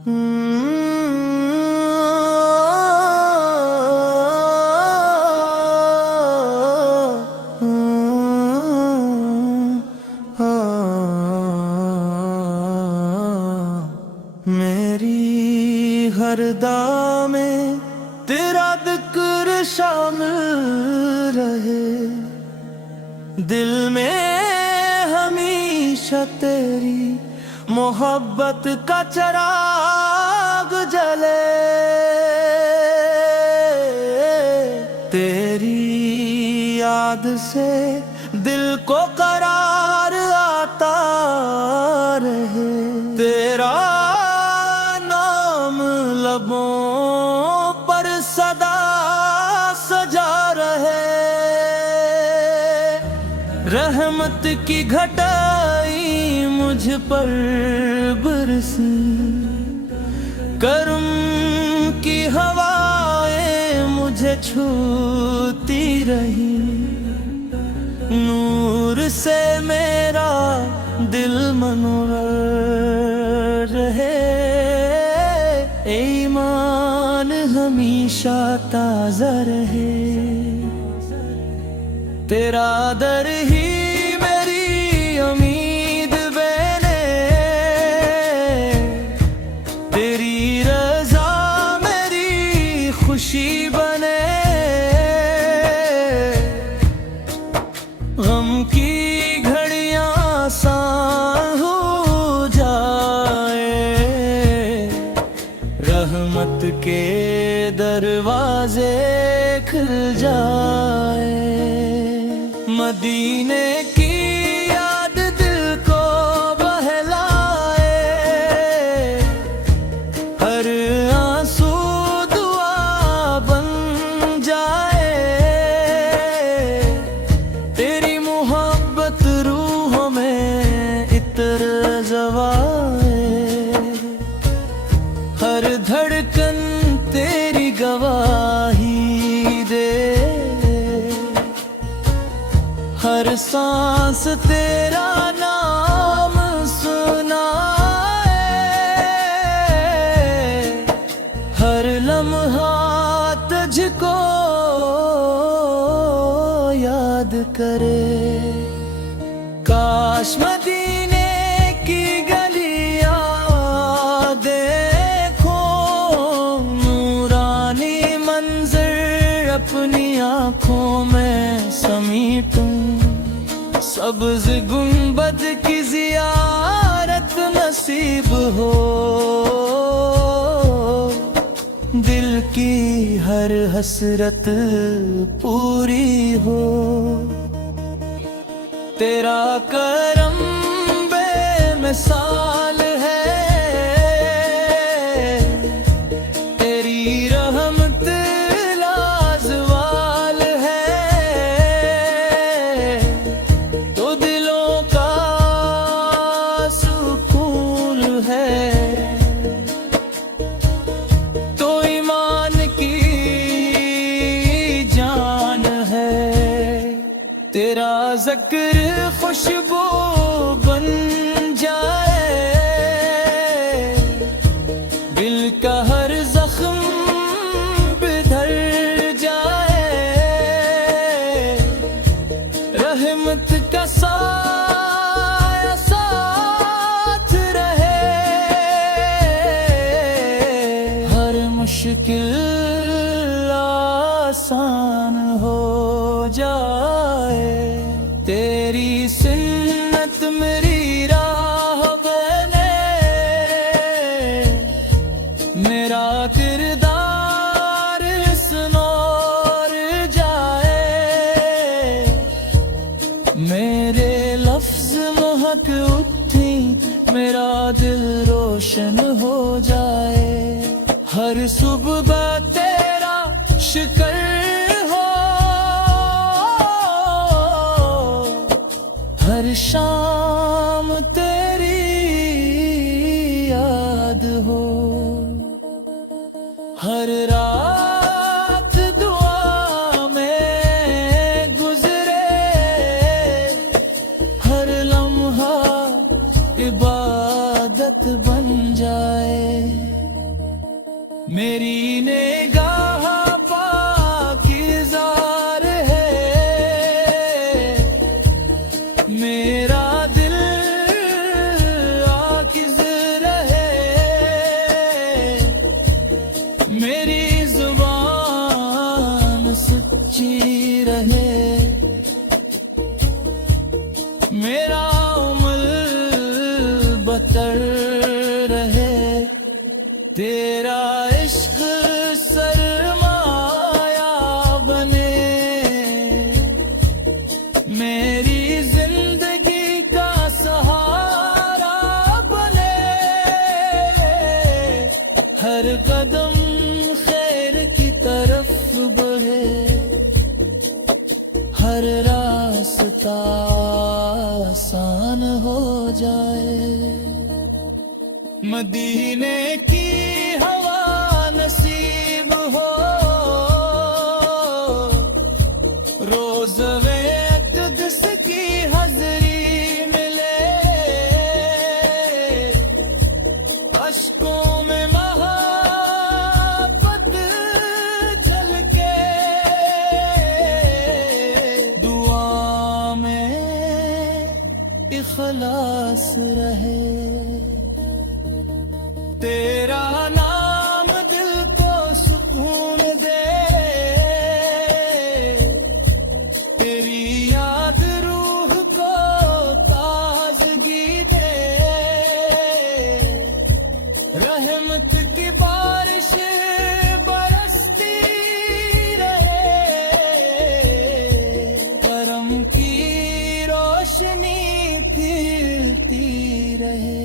मेरी हर दा में तेरा जिक्र शामिल रहे, दिल में हमेशा तेरी मोहब्बत का चिराग जले। तेरी याद से दिल को करार आता रहे, तेरा नाम लबों पर सदा सजा रहे। रहमत की घटाई मुझ पर बरसी, करम की हवाएं मुझे छूती रही। नूर से मेरा दिल मनोवर रहे, ईमान हमेशा ताज़ा रहे। तेरा दर ही मेरी उम्मीद बने, तेरी रज़ा मेरी खुशी बने। गम की घड़ियां आसान हो जाए, रहमत के दरवाजे खुल जाए। मदीने की याद दिल को बहलाए, हर आंसू दुआ बन जाए। तेरी मोहब्बत रूहों में इतर जवाए, हर धड़कन तेरी गवाही दे। हर सांस तेरा नाम सुनाए, हर लम्हा तुझको याद करे। काश मदीने की गलियां देखो, नूरानी मंजर अपनी आंखों में समीटूं। सब्ज़ गुंबद की ज़ियारत नसीब हो, दिल की हर हसरत पूरी हो। तेरा करम बेमिसाल है, तेरी रहमत लाजवाल है। तो दिलों का सुकून है, तो ईमान की जान है। तेरा ज़िक्र खुशबू बन जाए, दिल का हर जख्म बिधर जाए। रहमत का साया साथ रहे, हर मुश्किल आसान हो जाए। तेरी सुन्नत मेरी राह बने, मेरा किरदार संवर जाए। मेरे लफ्ज महक उठी, मेरा दिल रोशन हो जाए। हर सुबह तेरा शुक्र हो, हर शाम तेरी याद हो। हर रात दुआ में गुजरे, हर लम्हा इबादत बन जाए। मेरी निगाह पाकीज़ा रहे, मेरा दिल आकिज़ रहे, मेरी ज़ुबान सच्ची रहे, मेरा उम्र बतर रहे, तेरा इश्क सरमाया बने, मेरी जिंदगी का सहारा बने, हर कदम खैर की तरफ बढ़े, हर रास्ता आसान हो जाए। मदीने की हवा नसीब हो, रोज़-ए अक़दस की हज़री मिले, अश्कों में मोहब्बत झलके, दुआ में इख़लास रहे, तेरा नाम दिल को सुकून दे, तेरी याद रूह को ताज़गी दे, रहमत की बारिश बरसती रहे, करम की रोशनी फैलती रहे,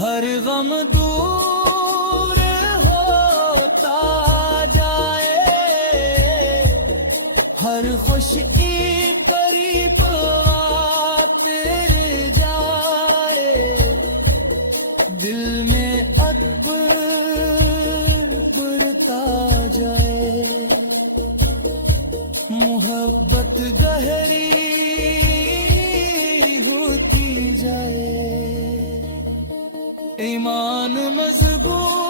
हर गम दूर होता जाए, हर खुशी करीब आते जाए, दिल में अदब बढ़ता जाए, मोहब्बत गहरी होती जाए, ईमान मजबूत